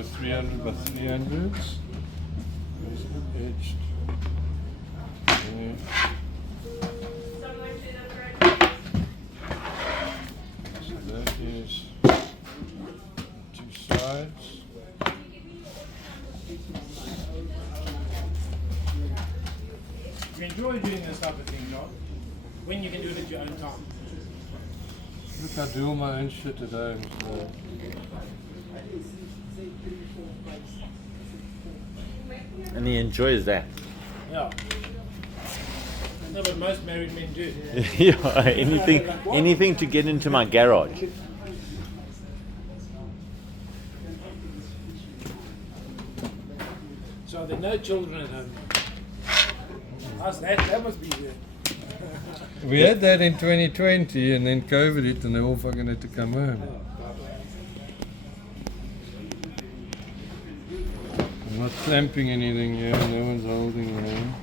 a 300 by 300s. Edged. So that is 2 sides. You enjoy doing this type of thing, John? When you can do it at your own time. Look, I do all my own shit at home. So. And he enjoys that. Yeah. No, but most married men do. Yeah, anything to get into my garage. So there are no children at home. How's that? That must be weird. We had that in 2020 and then COVID hit and they all fucking had to come home. I'm not clamping anything here, no one's holding anything.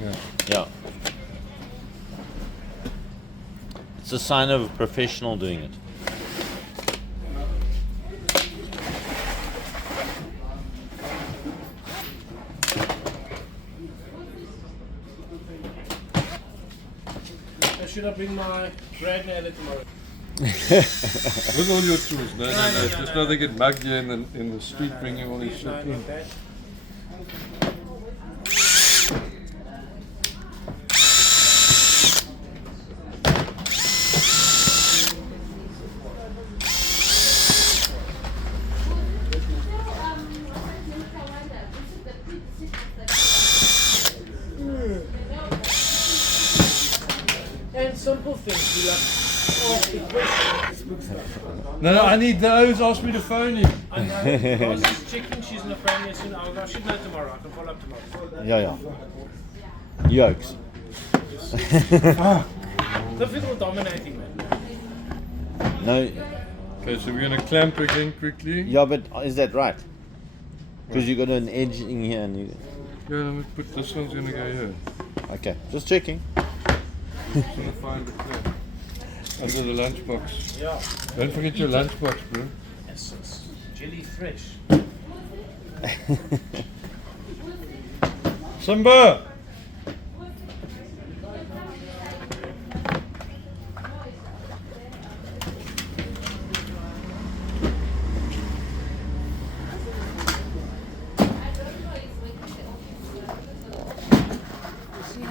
Okay. Yeah. It's a sign of a professional doing it. Should I bring my brad nailer tomorrow? With all your tools, no, No, just not to get mugged here in the street bringing all this shit No, in. not that. And simple things, you like ask the question. No, I need those, ask me to phone you. I know, I was just checking, she's in the phone here soon. I should know tomorrow, I can follow up tomorrow. Yeah. Yolks. Difficult dominating, man. No. Okay, so we're going to clamp again quickly. Yeah, but is that right? Because you got an edge in here and you. Yeah, let me put this one's going to go here. Okay, just checking. Just going to find the clamp. Under the lunchbox. Yeah. Don't forget your lunchbox, bro. Yes, it's jelly fresh. Simba!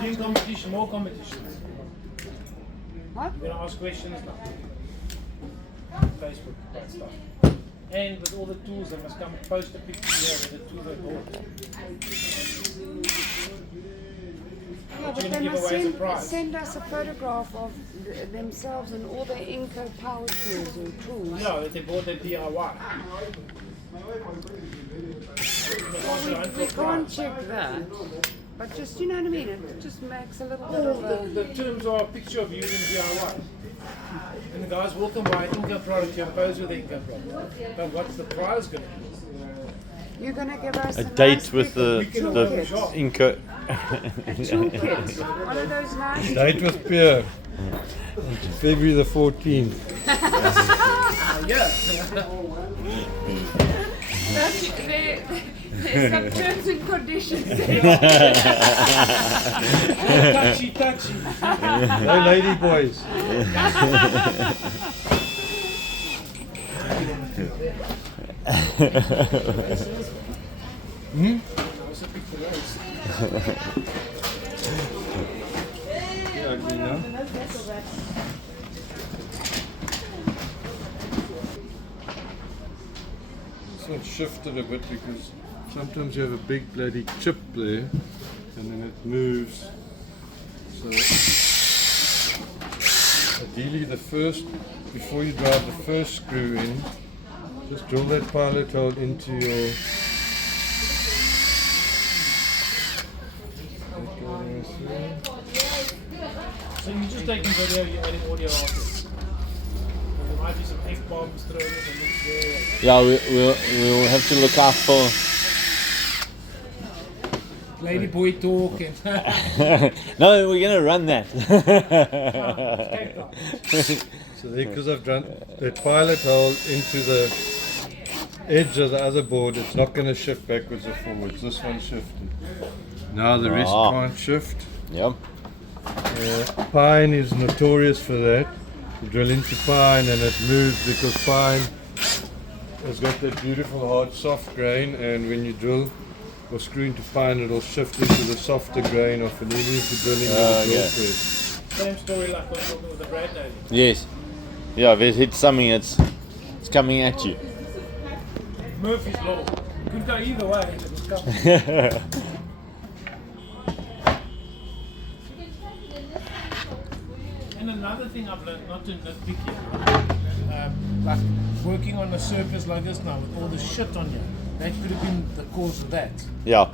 Doing competition, more competitions. What? You're gonna ask questions now. Facebook, that stuff. And with all the tools, they must come post a picture here with the tools they bought. Yeah, but You're they gonna give must away as a prize. send us a photograph of themselves and all their Inco power tools or tools. Yeah, that they bought their DIY. We can't check that. But just, you know what I mean? It just makes a little bit of a... The terms are a picture of you in DIY. And the guys walk and buy an Inco product, you pose with the Inco product. But what's the prize going to be? You're going to give us A a date nice with the toolkit. Inco. A toolkit. One of those nice... Date with Pierre. February the 14th. Yeah. There's some terms and conditions there. Touchy. No lady boys. Ugly, no? This one shifted a bit because sometimes you have a big bloody chip there and then it moves. So ideally before you drive the first screw in, just drill that pilot hole into your... So you just taking video, you're adding audio after. There might be some F-bombs thrown in the mix there. Yeah, we'll have to look out for. Lady boy talk and No, we're gonna run that. So because I've done that pilot hole into the edge of the other board, it's not going to shift backwards or forwards. This one shifted. Now the rest Ah. can't shift. Yep. Pine is notorious for that. You drill into pine and it moves because pine has got that beautiful hard soft grain, and when you drill or screw into pine it'll shift into the softer grain of an even if you're drilling with a drill yeah. press. Same story like what we're talking with the Brad Navy. Yes. Yeah, if it hits something, it's coming at you. Murphy's Law. Could go either way. It was coming. And another thing I've learned, not to nitpick here, like working on a surface like this now with all the shit on you, that could have been the cause of that. Yeah.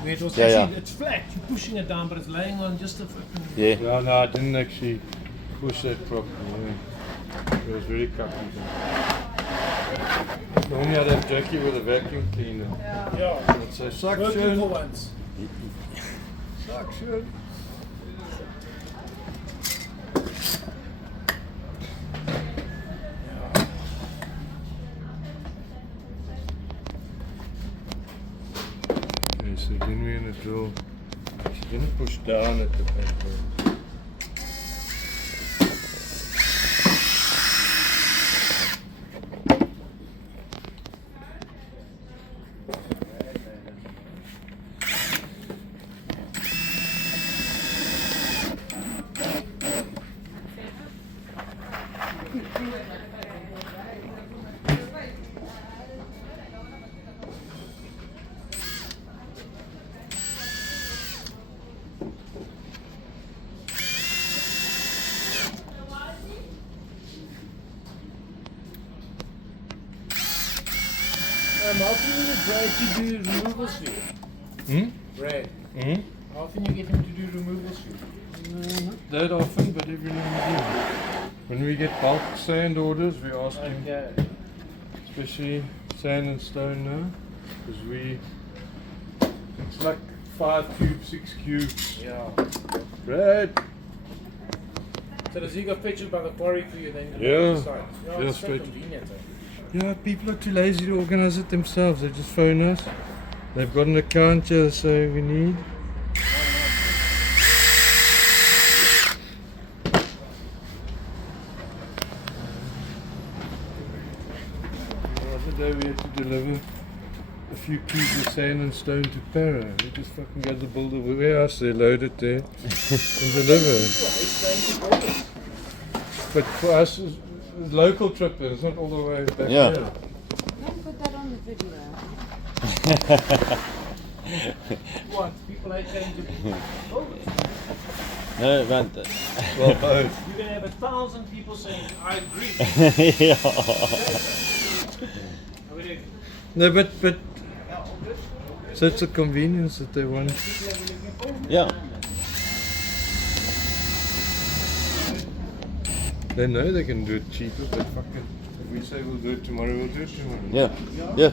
Where it was Yeah, actually, yeah. it's flat, you're pushing it down, but it's laying on just a fucking... Yeah. No, I didn't actually push that properly. Yeah. It was very cuppy. Normally I'd have Jackie with a vacuum cleaner. Yeah, I'd say working for suction, once. suction. Okay, so then we're going to drill. She's going to push down at the back. How often you get Brad to do removals for you? Hmm? Brad, Hmm? how often you get him to do removals for you? Not that often, but every now and then. When we get bulk sand orders, we ask him, Okay. especially sand and stone now, because it's like 5 cubes, 6 cubes. Yeah. Brad! So does he go fetch it by the quarry for you then? Yeah. Yeah, Yeah, it's so straight. convenient. Eh? Yeah, people are too lazy to organize it themselves. They just phone us. They've got an account here, so we need. The other day we had to deliver a few cubes of sand and stone to Para. We just fucking go to the builder warehouse, they load it there and deliver. But for us, it's local trippers, it's not all the way back Yeah. here. Don't put that on the video. What? People ain't going to hold it. No, but Well, both. You're going to have 1,000 people saying, I agree. yeah. I mean, No, but so it's a convenience that they want. Yeah. They know they can do it cheaper, but fucking, if we say we'll do it tomorrow, we'll do it tomorrow. Yeah. Yeah.